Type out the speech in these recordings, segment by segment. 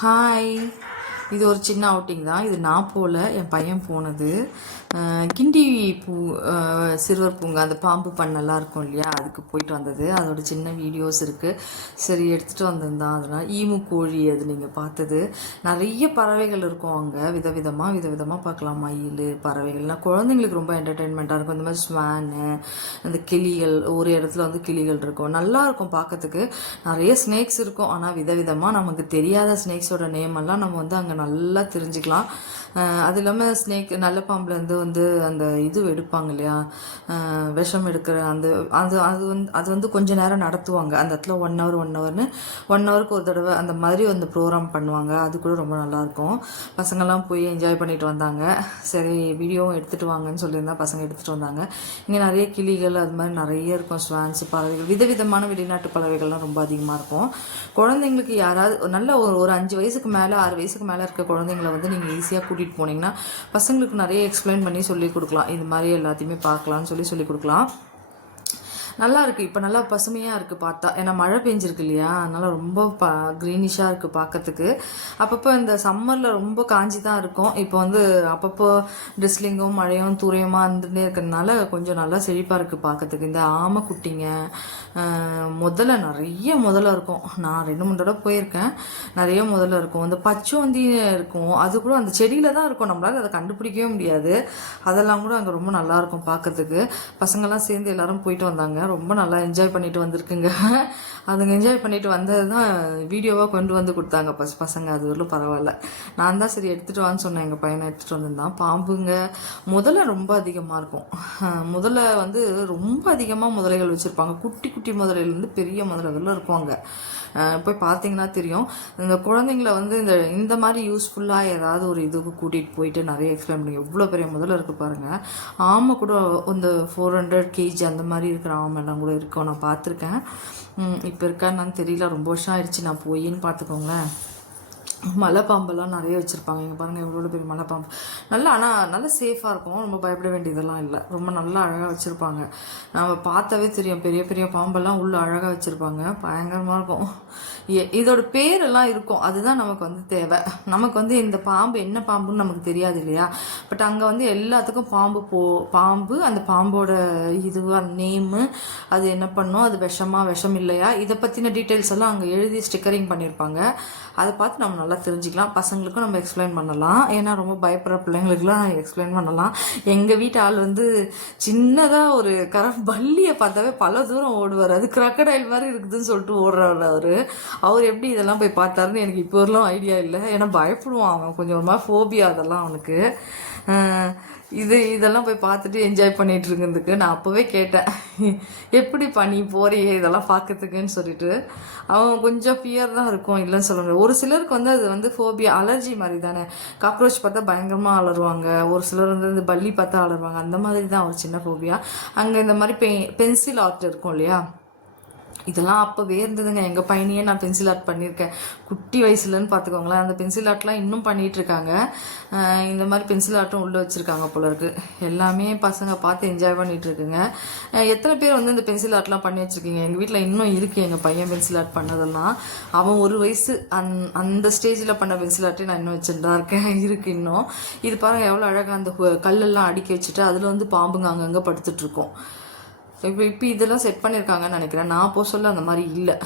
hi. இது ஒரு சின்ன அவுட்டிங் தான். இது நான் போகல என் பையன் போனது. கிண்டி பூ சிறுவர் பூங்கா அந்த பாம்பு பண்ணெல்லாம் இருக்கும் இல்லையா? அதுக்கு போயிட்டு வந்தது. அதோட சின்ன வீடியோஸ் இருக்குது சரி எடுத்துகிட்டு வந்திருந்தான் அதனால் ஈமு கோழி அது நீங்கள் பார்த்தது. நிறைய பறவைகள் இருக்கும் அங்கே. விதவிதமாக விதவிதமாக பார்க்கலாம். மயில் பறவைகள்லாம். குழந்தைங்களுக்கு ரொம்ப என்டர்டெயின்மெண்ட்டாக இருக்கும். இந்த மாதிரி ஸ்வானு அந்த கிளிகள் ஒரு இடத்துல வந்து கிளிகள் இருக்கும். நல்லா இருக்கும் பார்க்கறதுக்கு. நிறைய ஸ்னேக்ஸ் இருக்கும். ஆனால் விதவிதமாக நமக்கு தெரியாத ஸ்னேக்ஸோட நேம் எல்லாம் நம்ம வந்து அங்கே நல்லா தெரிஞ்சுக்கலாம். அது இல்லாமல் ஸ்னேக் நல்ல பாம்புலேருந்து வந்து அந்த இது எடுப்பாங்க இல்லையா? விஷம் எடுக்கிற அந்த அது அது வந்து அது வந்து கொஞ்சம் நேரம் நடத்துவாங்க. அந்த இடத்துல ஒன் ஹவர் ஒன் ஹவர்னு ஒன் ஹவருக்கு ஒரு தடவை அந்த மாதிரி வந்து ப்ரோக்ராம் பண்ணுவாங்க. அது கூட ரொம்ப நல்லாயிருக்கும் பசங்கள்லாம் போய் என்ஜாய் பண்ணிட்டு வந்தாங்க. சரி வீடியோவும் எடுத்துகிட்டு வாங்கன்னு சொல்லியிருந்தா பசங்க எடுத்துகிட்டு வந்தாங்க. இங்கே நிறைய கிளிகள் அது மாதிரி நிறைய இருக்கும். ஸ்வான்ஸ் பறவைகள் விதவிதமான வெளிநாட்டு பறவைகள்லாம் ரொம்ப அதிகமாக இருக்கும். குழந்தைங்களுக்கு யாராவது நல்ல ஒரு ஒரு அஞ்சு வயசுக்கு மேலே ஆறு வயசுக்கு மேலே இருக்க குழந்தைங்கள வந்து நீங்கள் ஈஸியாக கூட்டிகிட்டு போனீங்கன்னா பசங்களுக்கு நிறைய எக்ஸ்பிளைன் பண்ணி சொல்லி கொடுக்கலாம். இது மாதிரி எல்லாத்தையுமே பார்க்கலாம்னு சொல்லி சொல்லி கொடுக்கலாம். நல்லா இருக்கு. இப்போ நல்லா பசுமையாக இருக்குது பார்த்தா. ஏன்னா மழை பெஞ்சிருக்கு இல்லையா? அதனால ரொம்ப ப க்ரீனிஷாக இருக்குது பார்க்கறதுக்கு அப்பப்போ இந்த சம்மரில் ரொம்ப காஞ்சி தான் இருக்கும். இப்போ வந்து அப்பப்போ ட்ரிஸ்லிங்கும் மழையும் தூரையுமாக இருந்துகிட்டே இருக்கிறதுனால கொஞ்சம் நல்லா செழிப்பாக இருக்குது பார்க்கறதுக்கு இந்த ஆமை குட்டிங்க முதல்ல நிறைய முதல்ல இருக்கும். நான் ரெண்டு மூணு தடவை போயிருக்கேன். நிறைய முதல்ல இருக்கும். இந்த பச்சோந்தி இருக்கும். அது கூட அந்த செடியில் தான் இருக்கும். நம்மளால அதை கண்டுபிடிக்கவே முடியாது. அதெல்லாம் கூட அங்கே ரொம்ப நல்லா இருக்கும் பார்க்கறதுக்கு பசங்கள்லாம் சேர்ந்து எல்லாரும் போயிட்டு வந்தாங்க. ரொம்ப நல்லா என்ஜாய் பண்ணிட்டு வந்திருக்குங்க. அதுங்க என்ஜாய் பண்ணிட்டு வந்தது தான் வீடியோவாக கொண்டு வந்து கொடுத்தாங்க. பஸ் பசங்க அது வரலும் பரவாயில்ல. நான் தான் சரி எடுத்துகிட்டு வான்னு சொன்னேன். எங்கள் பையனை எடுத்துகிட்டு வந்திருந்தான். பாம்புங்க. முதல்ல ரொம்ப அதிகமாக இருக்கும். முதல்ல வந்து ரொம்ப அதிகமாக முதலைகள் வச்சுருப்பாங்க. குட்டி குட்டி முதலையிலேருந்து பெரிய முதலைகளும் இருக்கும் அங்கே. போய் பார்த்தீங்கன்னா தெரியும். இந்த குழந்தைங்கள வந்து இந்த இந்த மாதிரி யூஸ்ஃபுல்லாக ஏதாவது ஒரு இதுக்கு கூட்டிகிட்டு போயிட்டு நிறைய எக்ஸ்பிளைன் பண்ணி எவ்வளோ பெரிய முதல்ல இருக்குது பாருங்கள் ஆமை கூட இந்த ஃபோர் ஹண்ட்ரட் கேஜி அந்த மாதிரி இருக்கிற ஆமைலாம் கூட இருக்கும் நான் பார்த்துருக்கேன். இப்போ இருக்கான்னு தெரியல. ரொம்ப வருஷம் ஆயிடுச்சு. நான் போயின்னு பார்த்துக்கோங்களேன். மலைப்பாம்பெல்லாம் நிறைய வச்சுருப்பாங்க. இங்கே பாருங்கள் எவ்வளோ பெரிய மலைப்பாம்பு. நல்லா ஆனால் நல்லா சேஃபாக இருக்கும். ரொம்ப பயப்பட வேண்டியதெல்லாம் இல்லை. ரொம்ப நல்லா அழகாக வச்சுருப்பாங்க. நம்ம பார்த்தாவே தெரியும். பெரிய பெரிய பாம்பெல்லாம் உள்ளே அழகாக வச்சுருப்பாங்க. பயங்கரமாக இருக்கும். இதோட பேரெல்லாம் இருக்கும். அதுதான் நமக்கு வந்து தேவை. நமக்கு வந்து இந்த பாம்பு என்ன பாம்புன்னு நமக்கு தெரியாது இல்லையா? பட் அங்கே வந்து எல்லாத்துக்கும் பாம்பு போ பாம்பு அந்த பாம்போட இது நேமு அது என்ன பண்ணும்? அது விஷமா விஷம் இல்லையா? இதை பற்றின டீட்டெயில்ஸ் எல்லாம் அங்கே எழுதி ஸ்டிக்கரிங் பண்ணியிருப்பாங்க அதை பார்த்து நம்ம நல்லா தெரிஞ்சுக்கலாம். பசங்களுக்கும் நம்ம எக்ஸ்பிளைன் பண்ணலாம். ஏன்னா ரொம்ப பயப்படுற பிள்ளைங்களுக்குலாம் எக்ஸ்பிளைன் பண்ணலாம். எங்கள் வீட்டு ஆள் வந்து சின்னதாக ஒரு கர பல்லியை பார்த்தாவே பல தூரம் ஓடுவார். அது கிரக்கடைல் மாதிரி இருக்குதுன்னு சொல்லிட்டு ஓடுறவர் அவர். அவர் எப்படி இதெல்லாம் போய் பார்த்தாருன்னு எனக்கு இப்போ வரலாம் ஐடியா இல்லை. ஏன்னா பயப்படுவான் அவன். கொஞ்சம் ஒரு மாதிரி ஃபோபியா அதெல்லாம் அவனுக்கு. இது இதெல்லாம் போய் பார்த்துட்டு என்ஜாய் பண்ணிட்டு இருக்கிறதுக்கு நான் அப்போவே கேட்டேன். எப்படி பண்ணி போறியே இதெல்லாம் பார்க்கறதுக்குன்னு சொல்லிட்டு. அவன் கொஞ்சம் ஃபியர் தான் இருக்கும். இல்லைன்னு சொல்ல முடியாது. ஒரு சிலருக்கு வந்து அது வந்து ஃபோபியா அலர்ஜி மாதிரி தானே. காக்ரோச் பார்த்தா பயங்கரமாக அலருவாங்க ஒரு சிலர் வந்து இந்த பல்லி பார்த்தா அலருவாங்க அந்த மாதிரி தான் ஒரு சின்ன ஃபோபியா அங்கே இந்த மாதிரி பெ பென்சில் ஆர்ட் இருக்கும் இல்லையா? இதெல்லாம் அப்போவே இருந்ததுங்க எங்கள் பையனையே நான் பென்சில் ஆர்ட் பண்ணியிருக்கேன். குட்டி வயசுலன்னு பார்த்துக்கோங்களேன் அந்த பென்சில் ஆர்ட்லாம் இன்னும் பண்ணிட்டு இருக்காங்க. இந்த மாதிரி பென்சில் ஆர்ட்டும் உள்ளே வச்சுருக்காங்க போல இருக்கு. எல்லாமே பசங்க பார்த்து என்ஜாய் பண்ணிட்டு இருக்குங்க. எத்தனை பேர் வந்து இந்த பென்சில் ஆர்ட்லாம் பண்ணி வச்சுருக்கீங்க? எங்கள் வீட்டில் இன்னும் இருக்குது எங்கள் பையன் பென்சில் ஆர்ட் பண்ணதெல்லாம். அவன் ஒரு வயசு அந் அந்த ஸ்டேஜில் பண்ண பென்சில் ஆர்ட்டே நான் இன்னும் வச்சுட்டு தான் இருக்கேன். இருக்குது இன்னும். இது பாருங்கள் எவ்வளோ அழகாக அந்த கல்லெல்லாம் அடுக்கி வச்சுட்டு அதில் வந்து பாம்புங்க அங்கங்கே படுத்துட்ருக்கோம் இப்போ இப்போ இதெல்லாம் செட் பண்ணியிருக்காங்கன்னு நினைக்கிறேன். நான் போக சொல்ல அந்த மாதிரி இல்லை.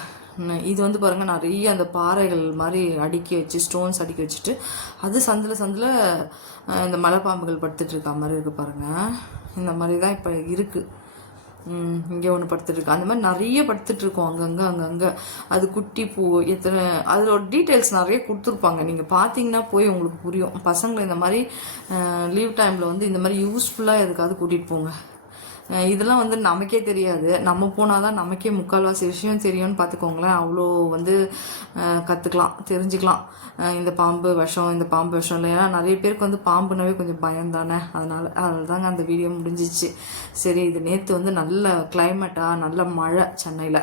இது வந்து பாருங்கள் நிறைய அந்த பாறைகள் மாதிரி அடுக்கி வச்சு ஸ்டோன்ஸ் அடுக்கி வச்சுட்டு அது சந்தில் சந்தில் இந்த மலைப்பாம்புகள் படுத்துட்டு இருக்க மாதிரி இருக்குது பாருங்கள் இந்த மாதிரி தான் இப்போ இருக்குது இங்கே ஒன்று படுத்துட்ருக்கு அந்த மாதிரி நிறைய படுத்துட்ருக்கோம் அங்கங்கே அங்கங்கே. அது குட்டி பூ எத்தனை அதோட டீட்டெயில்ஸ் நிறைய கொடுத்துருப்பாங்க. நீங்கள் பார்த்தீங்கன்னா போய் உங்களுக்கு புரியும். பசங்களை இந்த மாதிரி லீவ் டைமில் வந்து இந்த மாதிரி யூஸ்ஃபுல்லாக எதுக்காவது கூட்டிகிட்டு போங்க. இதெல்லாம் வந்து நமக்கே தெரியாது. நம்ம போனால் தான் நமக்கே முக்கால்வாசி விஷயம் தெரியும்னு பார்த்துக்கோங்களேன். அவ்வளோ வந்து கற்றுக்கலாம் தெரிஞ்சுக்கலாம். இந்த பாம்பு விஷம் இந்த பாம்பு விஷம் இல்லை. ஏன்னா நிறைய பேருக்கு வந்து பாம்புனாவே கொஞ்சம் பயம் தானே. அதனால் அதில் தாங்க அந்த வீடியோ முடிஞ்சிச்சு. சரி இது நேற்று வந்து நல்ல கிளைமேட்டாக நல்ல மழை சென்னையில்.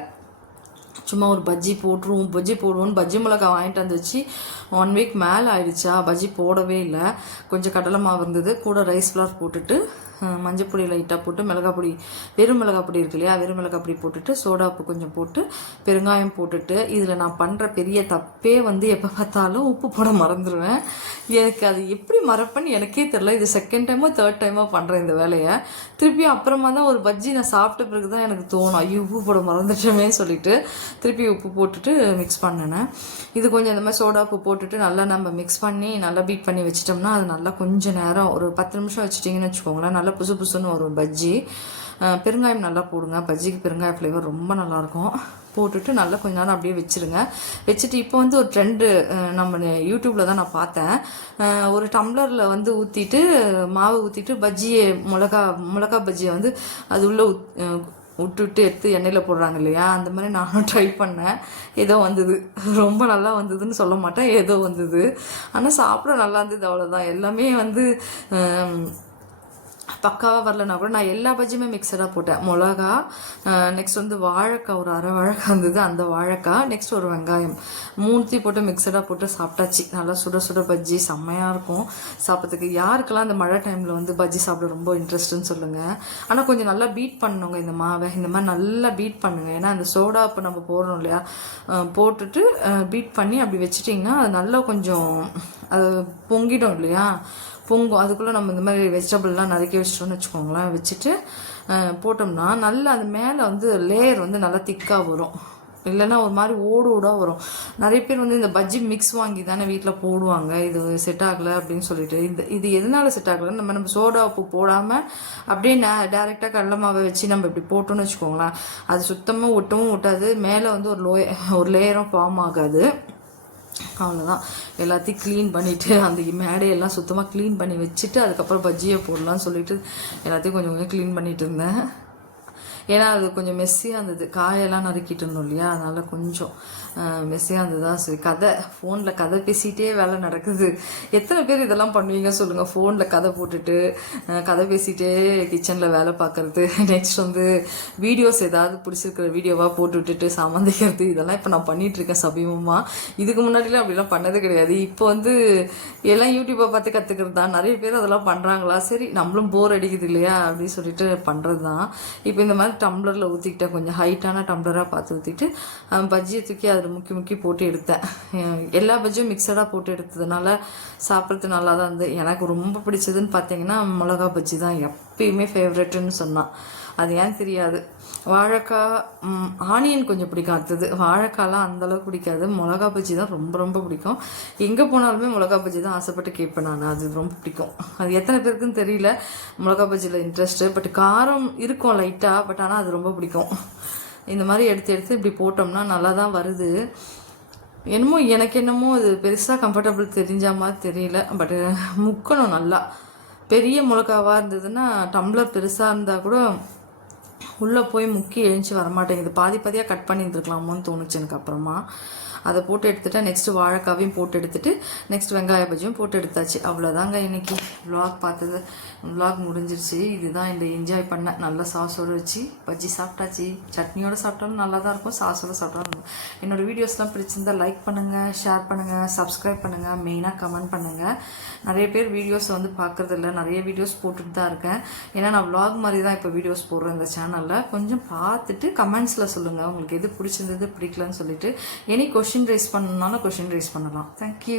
சும்மா ஒரு பஜ்ஜி போட்டுருவோம் பஜ்ஜி போடுவோம்னு பஜ்ஜி மிளகாய் வாங்கிட்டு வந்துச்சு. ஒன் வீக் மேலே ஆயிடுச்சா பஜ்ஜி போடவே இல்லை. கொஞ்சம் கடலை மாவு இருந்தது கூட ரைஸ் ஃப்ளார் போட்டுட்டு மஞ்சள் பொடி லைட்டாக போட்டு மிளகா பொடி வெறும் மிளகா பொடி இருக்கு இல்லையா? வெறும் மிளகா பொடி போட்டுட்டு சோடா உப்பு கொஞ்சம் போட்டு பெருங்காயம் போட்டுட்டு இதில் நான் பண்ணுற பெரிய தப்பே வந்து எப்போ பார்த்தாலும் உப்பு போட மறந்துடுவேன் எனக்கு அது எப்படி மறப்பேன்னு எனக்கே தெரில இது செகண்ட் டைமோ தேர்ட் டைமோ பண்ணுறேன் இந்த வேலையை. திருப்பி அப்புறமா தான் ஒரு பஜ்ஜி நான் சாப்பிட்ட பிறகு தான் எனக்கு தோணும். ஐயோ உப்பு போட மறந்துட்டோமே சொல்லிட்டு திருப்பி உப்பு போட்டுட்டு மிக்ஸ் பண்ணினேன். இது கொஞ்சம் இந்த மாதிரி சோடா உப்பு போட்டுட்டு நல்லா நம்ம மிக்ஸ் பண்ணி நல்லா பீட் பண்ணி வச்சிட்டோம்னா அது நல்லா கொஞ்சம் நேரம் ஒரு பத்து நிமிஷம் வச்சுட்டிங்கன்னு வச்சுக்கோங்களேன் நல்லா புசு புசுன்னு வரும் பஜ்ஜி. பெருங்காயம் நல்லா போடுங்க. பஜ்ஜிக்கு பெருங்காய ஃப்ளேவர் ரொம்ப நல்லாயிருக்கும் போட்டுட்டு நல்லா கொஞ்ச நேரம் அப்படியே வச்சுருங்க. வச்சுட்டு இப்போ வந்து ஒரு ட்ரெண்டு நம்ம யூடியூப்பில் தான் நான் பார்த்தேன். ஒரு டம்ளரில் வந்து ஊற்றிட்டு மாவு ஊற்றிட்டு பஜ்ஜியை மிளகா மிளகா பஜ்ஜியை வந்து அது உள்ளே விட்டுட்டு எடுத்து எண்ணெயில் போடுறாங்க இல்லையா? அந்த மாதிரி நானும் ட்ரை பண்ணேன். ஏதோ வந்தது. ரொம்ப நல்லா வந்ததுன்னு சொல்ல மாட்டேன். ஏதோ வந்தது. ஆனால் சாப்பிட நல்லா இருந்தது அவ்வளோதான் எல்லாமே வந்து பக்காவாக வரலனா கூட நான் எல்லா பஜ்ஜியுமே மிக்சடாக போட்டேன். மிளகா நெக்ஸ்ட் வந்து வாழைக்காய் ஒரு அரை வாழைக்காய் இருந்தது அந்த வாழைக்காய் நெக்ஸ்ட் ஒரு வெங்காயம். மூணுத்தையும் போட்டு மிக்சடாக போட்டு சாப்பிட்டாச்சு. நல்லா சுட சுட பஜ்ஜி செம்மையாக இருக்கும். சாப்பிட்றதுக்கு யாருக்கெல்லாம் இந்த மழை டைமில் வந்து பஜ்ஜி சாப்பிட ரொம்ப இன்ட்ரெஸ்ட்னு சொல்லுங்கள் ஆனால் கொஞ்சம் நல்லா பீட் பண்ணணுங்க இந்த மாவை. இந்த மாதிரி நல்லா பீட் பண்ணுங்கள் ஏன்னா அந்த சோடா இப்போ நம்ம போடுறோம் இல்லையா? போட்டுட்டு பீட் பண்ணி அப்படி வச்சுட்டிங்கன்னா அது நல்லா கொஞ்சம் அது பொங்கிடும் இல்லையா? பொங்கும். அதுக்குள்ளே நம்ம இந்த மாதிரி வெஜிடபிள்லாம் நறுக்கி வச்சிட்டோம்னு வச்சுக்கோங்களேன். வச்சுட்டு போட்டோம்னா நல்லா அது மேலே வந்து லேயர் வந்து நல்லா திக்காக வரும். இல்லைன்னா ஒரு மாதிரி ஓடு ஓடாக வரும். நிறைய பேர் வந்து இந்த பஜ்ஜி மிக்ஸ் வாங்கி தானே வீட்டில் போடுவாங்க. இது செட் ஆகலை அப்படின்னு சொல்லிட்டு. இந்த இது எதனால செட் ஆகலைன்னு நம்ம நம்ம சோடா உப்பு போடாமல் அப்படியே நே டேரெக்டாக கடலை மாவை வச்சு நம்ம இப்படி போட்டோம்னு வச்சுக்கோங்களேன். அது சுத்தமாக ஒட்டவும் ஒட்டாது. மேலே வந்து ஒரு லோய ஒரு லேயரும் ஃபார்ம் ஆகாது. அவ்வளோதான் எல்லாத்தையும் க்ளீன் பண்ணிவிட்டு அந்த மேடையெல்லாம் சுத்தமாக க்ளீன் பண்ணி வச்சுட்டு அதுக்கப்புறம் பஜ்ஜியை போடலான்னு சொல்லிட்டு எல்லாத்தையும் கொஞ்சம் கொஞ்சம் க்ளீன் பண்ணிகிட்டு இருந்தேன். ஏன்னா அது கொஞ்சம் மெஸ்ஸியாக இருந்தது. காயெல்லாம் நறுக்கிட்டு இருந்தோம் இல்லையா? அதனால் கொஞ்சம் மெஸ்ஸியாக இருந்ததா சரி. கதை ஃபோனில் கதை பேசிகிட்டே வேலை நடக்குது. எத்தனை பேர் இதெல்லாம் பண்ணுவீங்க சொல்லுங்கள் ஃபோனில் கதை போட்டுட்டு கதை பேசிகிட்டே கிச்சனில் வேலை பார்க்குறது. நெக்ஸ்ட் வந்து வீடியோஸ் ஏதாவது பிடிச்சிருக்கிற வீடியோவாக போட்டு விட்டுட்டு சம்மந்திக்கிறது இதெல்லாம் இப்போ நான் பண்ணிகிட்ருக்கேன் சமீபமாக இதுக்கு முன்னாடிலாம் அப்படிலாம் பண்ணது கிடையாது. இப்போ வந்து எல்லாம் யூடியூப்பை பார்த்து கற்றுக்கிறது தான். நிறைய பேர் அதெல்லாம் பண்ணுறாங்களா சரி நம்மளும் போர் அடிக்குது இல்லையா? அப்படின்னு சொல்லிட்டு பண்ணுறது தான். இப்போ இந்த மாதிரி டம்ளரில் ஊற்றிக்கிட்டேன் கொஞ்சம் ஹைட்டான டம்ளராக பார்த்து ஊற்றிட்டு பஜ்ஜியை தூக்கி அதில் முக்கி முக்கி போட்டு எடுத்தேன். எல்லா பஜ்ஜியும் மிக்சடாக போட்டு எடுத்ததுனால சாப்பிட்றது நல்லா தான் இருந்தது. எனக்கு ரொம்ப பிடிச்சதுன்னு பார்த்தீங்கன்னா மிளகா பஜ்ஜி தான் எப்பயுமே ஃபேவரெட்டுன்னு சொன்னான் அது ஏன் தெரியாது. வாழைக்காய் ஆனியன் கொஞ்சம் பிடிக்கும். அடுத்தது வாழைக்காய்லாம் அந்தளவுக்கு பிடிக்காது. மிளகா பஜ்ஜி தான் ரொம்ப ரொம்ப பிடிக்கும். எங்கே போனாலுமே மிளகா பஜ்ஜி தான் ஆசைப்பட்டு கேட்பேன் நான். அது ரொம்ப பிடிக்கும். அது எத்தனை பேருக்குன்னு தெரியல. மிளகா பஜ்ஜியில் இன்ட்ரெஸ்ட்டு பட் காரம் இருக்கும் லைட்டாக பட் ஆனால் அது ரொம்ப பிடிக்கும். இந்த மாதிரி எடுத்து எடுத்து இப்படி போட்டோம்னா நல்லா தான் வருது. என்னமோ எனக்கு என்னமோ அது பெருசாக கம்ஃபர்டபுள் தெரிஞ்ச மாதிரி தெரியல. பட் முக்கணும் நல்லா. பெரிய மிளகாவாக இருந்ததுன்னா டம்ளர் பெருசாக இருந்தால் கூட உள்ளே போய் முக்கி எழுந்துச்சி வரமாட்டேங்குது. பாதி பாதியாக கட் பண்ணியிருந்துருக்கலாமோன்னு தோணுச்சு எனக்கு அப்புறமா. அதை போட்டு எடுத்துட்டேன் நெக்ஸ்ட்டு வாழைக்காவையும் போட்டு எடுத்துட்டு நெக்ஸ்ட் வெங்காய பஜ்ஜியும் போட்டு எடுத்தாச்சு. அவ்வளோதாங்க இன்னைக்கு vlog பார்த்தது. vlog முடிஞ்சிருச்சு. இதுதான் இந்த என்ஜாய் பண்ணேன் நல்லா சாஸோடு வச்சு பஜ்ஜி சாப்பிட்டாச்சு. சட்னியோட சாப்பிட்டாலும் நல்லா தான் இருக்கும். சாஸோட சாப்பிட்டாலும் என்னோட வீடியோஸ்லாம் பிடிச்சிருந்தா லைக் பண்ணுங்கள் ஷேர் பண்ணுங்கள் சப்ஸ்கிரைப் பண்ணுங்கள் மெயினாக கமெண்ட் பண்ணுங்கள் நிறைய பேர் வீடியோஸ் வந்து பார்க்குறதில்ல நிறைய வீடியோஸ் போட்டுட்டு தான் இருக்கேன். ஏன்னா நான் vlog மாதிரி தான் இப்போ வீடியோஸ் போடுறேன் இந்த சேனலில் கொஞ்சம் பார்த்துட்டு கமெண்ட்ஸில் சொல்லுங்கள் உங்களுக்கு எது பிடிச்சிருந்தது பிடிக்கலன்னு சொல்லிட்டு. எனி கொஷின் ரைஸ் பண்ணணுன்னாலும் கொஷின் ரைஸ் பண்ணலாம். Thank you